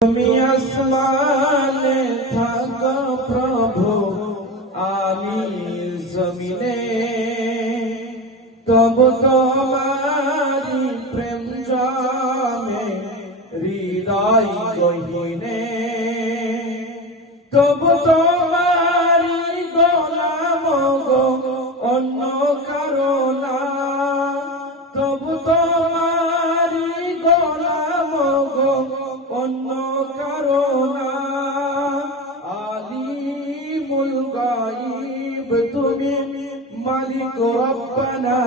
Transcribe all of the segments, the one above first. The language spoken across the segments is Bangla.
তুমি আসমানে থাকো প্রভু, আমি জমিনে, তবু তোমারি প্রেম জামে হৃদয় গহীনে, তবু তোমারি গোলাম গো অন্য কারো না, তবু তোমারি গোলাম গো অন্য কারো না। আলিমুল গায়ব তুমি, মালিক রব্বানা,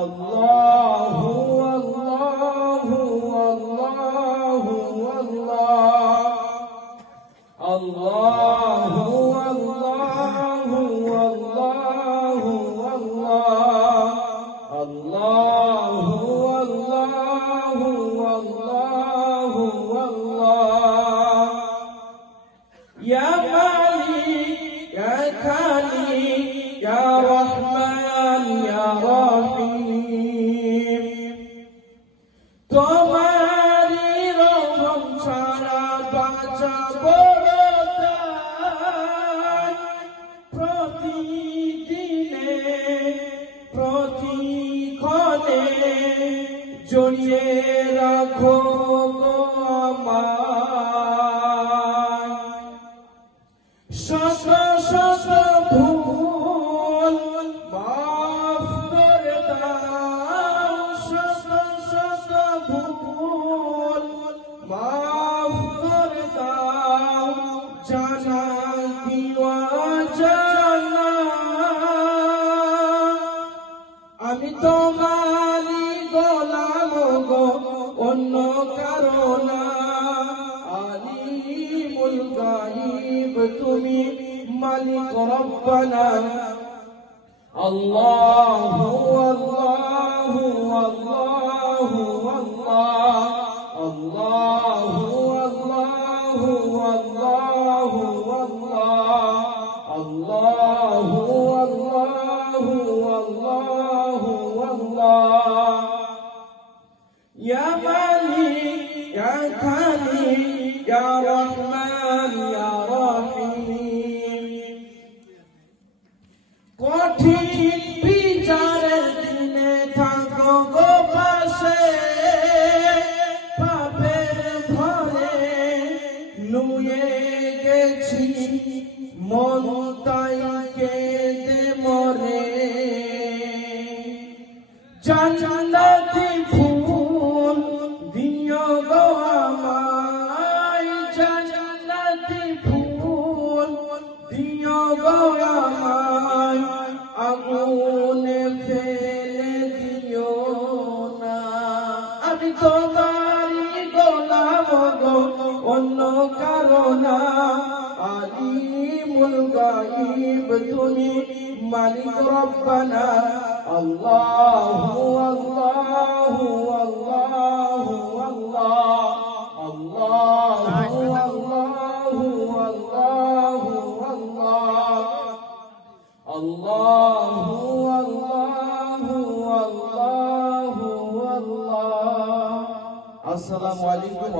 আল্লাহু আল্লাহু আল্লাহু আল্লাহ, আল্লাহু আল্লাহু আল্লাহু আল্লাহ, আল্লাহু আল্লাহু আল্লাহু আল্লাহ। ইয়া মালিক ইয়া খালিক ইয়া রহমান ইয়া রহিম, তোমারি রহম ছাড়া বাঁচা বড় দায়, প্রতিদিনে প্রতিক্ষণে জড়িয়ে রাখো গো আমায়। শত শত ভুল মাফ করে দাও, শত শত ভুল মাফ করে দাও, জানা দিওয়া জানা আমি তোমারি গোলাম গো অন্য কারো না। আলিমুল গায়ব তুমি, মালিক রব্বানা, আল্লাহু আল্লাহু আল্লাহু আল্লাহ, আল্লাহু আল্লাহু আল্লাহু আল্লাহ, আল্লাহু আল্লাহু আল্লাহু আল্লাহ। ইয়া মালিক ইয়া খালিক ইয়া রহমান ইয়া রহিম, কঠিন বিচারের দিনে থাকো গো পাশে, পাপের ভরে নুয়ে গেছি মন তাই কেঁদে মরে, জান্নাতি ফুল দিও গো আমায়, জান্নাতি ফুল দিও গো আমায়, আগুনে ফেলে দিও না। আমি তোমারি গোলাম গো অন্য কারো না। আলিমুল গায়ব তুমি, মালিক রব্বানা, আল্লাহু আল্লাহু আল্লাহু আল্লাহ, আল্লাহু আল্লাহু আল্লাহু আল্লাহ, আল্লাহু আল্লাহু আল্লাহু আল্লাহ। আসসালামু আলাইকুম।